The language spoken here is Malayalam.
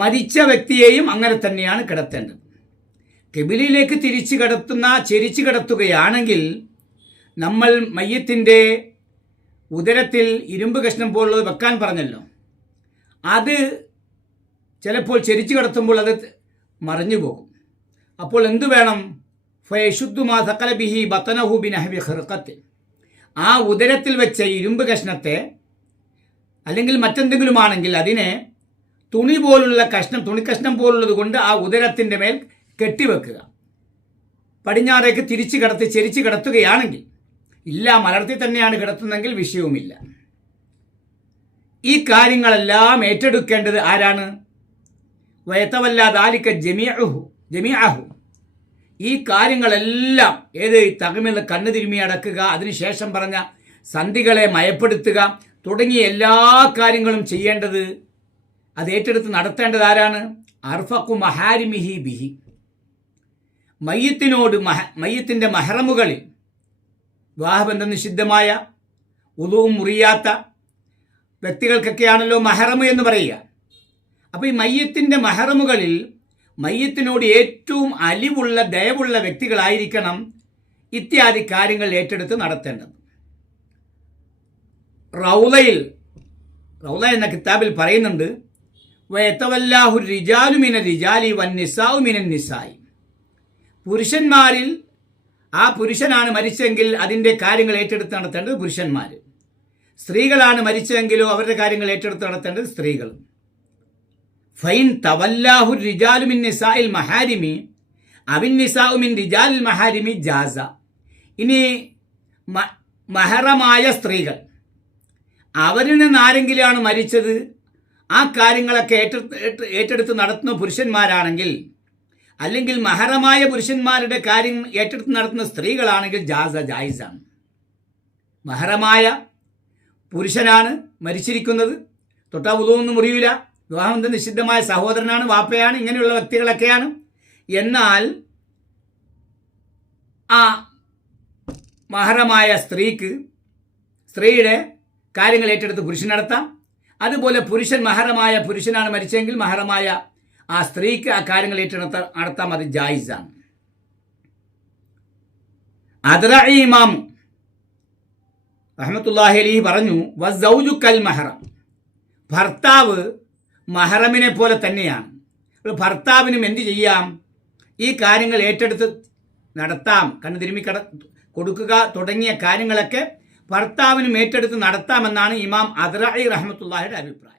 മരിച്ച വ്യക്തിയെയും അങ്ങനെ തന്നെയാണ് കിടത്തേണ്ടത്. കിബിലയിലേക്ക് ചെരിച്ചു കിടത്തുകയാണെങ്കിൽ നമ്മൾ മയ്യത്തിൻ്റെ ഉദരത്തിൽ ഇരുമ്പ് കഷ്ണം പോലുള്ളത് വെക്കാൻ പറഞ്ഞല്ലോ, അത് ചിലപ്പോൾ ചെരിച്ചു കിടത്തുമ്പോൾ അത് മറിഞ്ഞു പോകും. അപ്പോൾ എന്തു വേണം? ഫയശുദ്ധുമാ സകല ബിഹി ബത്തനഹു ബിനഹവി ഖിർഖത്ത്, ആ ഉദരത്തിൽ വെച്ച ഇരുമ്പ് കഷ്ണത്തെ അല്ലെങ്കിൽ മറ്റെന്തെങ്കിലും ആണെങ്കിൽ അതിനെ തുണിക്കഷ്ണം പോലുള്ളത് കൊണ്ട് ആ ഉദരത്തിൻ്റെ മേൽ കെട്ടിവെക്കുക. പടിഞ്ഞാറേക്ക് ചെരിച്ച് കിടത്തുകയാണെങ്കിൽ, ഇല്ല മലർത്തി തന്നെയാണ് കിടത്തുന്നെങ്കിൽ വിഷയവുമില്ല. ഈ കാര്യങ്ങളെല്ലാം ഏറ്റെടുക്കേണ്ടത് ആരാണ്? വയത്തവല്ലാദാലിക ജമീഅഹു, ഈ കാര്യങ്ങളെല്ലാം തകമിൽ കണ്ണു തിരുമ്മി അടക്കുക, അതിനുശേഷം പറഞ്ഞ സന്ധികളെ മയപ്പെടുത്തുക തുടങ്ങിയ എല്ലാ കാര്യങ്ങളും ചെയ്യേണ്ടത്, അത് ഏറ്റെടുത്ത് നടത്തേണ്ടത് ആരാണ്? അർഫഖു മഹാരിമിഹി ബിഹി, മയ്യത്തിൻ്റെ മഹറമുകളിൽ, വിവാഹബന്ധം നിഷിദ്ധമായ ഉളുവും മുറിയാത്ത വ്യക്തികൾക്കൊക്കെയാണല്ലോ മഹറമ് എന്ന് പറയുക. അപ്പോൾ ഈ മയ്യത്തിൻ്റെ മഹറമുകളിൽ മയ്യത്തിനോട് ഏറ്റവും അലിവുള്ള ദയവുള്ള വ്യക്തികളായിരിക്കണം ഇത്യാദി കാര്യങ്ങൾ ഏറ്റെടുത്ത് നടത്തേണ്ടത്. റൗള എന്ന കിതാബിൽ പറയുന്നുണ്ട്, വയതവല്ലാഹു റിജാലു മിന റിജാലി വന്നിസാഉ മിനൻ നിസായി, പുരുഷന്മാരിൽ ആ പുരുഷനാണ് മരിച്ചെങ്കിൽ അതിൻ്റെ കാര്യങ്ങൾ ഏറ്റെടുത്ത് നടത്തേണ്ടത് പുരുഷന്മാർ, സ്ത്രീകളാണ് മരിച്ചെങ്കിലോ അവരുടെ കാര്യങ്ങൾ ഏറ്റെടുത്ത് നടത്തേണ്ടത് സ്ത്രീകൾ. ഫൈൻ തവല്ലാഹു റിജാലു മിൻ നിസാഇൽ മഹാരിമി അവിൻ നിസാഉ മിൻ റിജാലിൽ മഹാരിമി ജാസ, ഇനി മഹറമായ സ്ത്രീകൾ അവരിൽ നിന്ന് ആരെങ്കിലാണ് മരിച്ചത്, ആ കാര്യങ്ങളൊക്കെ ഏറ്റെടുത്ത് നടത്തുന്ന പുരുഷന്മാരാണെങ്കിൽ, അല്ലെങ്കിൽ മഹറമായ പുരുഷന്മാരുടെ കാര്യം ഏറ്റെടുത്ത് നടത്തുന്ന സ്ത്രീകളാണെങ്കിൽ ജായിസാണ്. മഹറമായ പുരുഷനാണ് മരിച്ചിരിക്കുന്നത്, തൊട്ടാ വുളുവൊന്നും മുറിയില്ല, വിവാഹബന്ധം നിഷിദ്ധമായ സഹോദരനാണ്, വാപ്പയാണ്, ഇങ്ങനെയുള്ള വ്യക്തികളൊക്കെയാണ്. എന്നാൽ ആ മഹറമായ സ്ത്രീയുടെ കാര്യങ്ങൾ ഏറ്റെടുത്ത് പുരുഷൻ നടത്താം. അതുപോലെ മഹറമായ പുരുഷനാണ് മരിച്ചെങ്കിൽ മഹറമായ ആ സ്ത്രീക്ക് ആ കാര്യങ്ങൾ ഏറ്റെടുത്ത് നടത്താം, അത് ജായിസാണ്. അദ്റഈ ഇമാം റഹ്മത്തുള്ളാഹി അലൈഹി പറഞ്ഞു, വസൗജു കൽ മഹറം, ഭർത്താവ് മഹറമിനെ പോലെ തന്നെയാണ്. ഭർത്താവിനും എന്ത് ചെയ്യാം? ഈ കാര്യങ്ങൾ ഏറ്റെടുത്ത് നടത്താം, കണ്ണു തിരുമ്മി കൊടുക്കുക തുടങ്ങിയ കാര്യങ്ങളൊക്കെ ഭർത്താവിനും ഏറ്റെടുത്ത് നടത്താമെന്നാണ് ഇമാം അദ്റഈ റഹ്മത്തുള്ളാഹിയുടെ അഭിപ്രായം.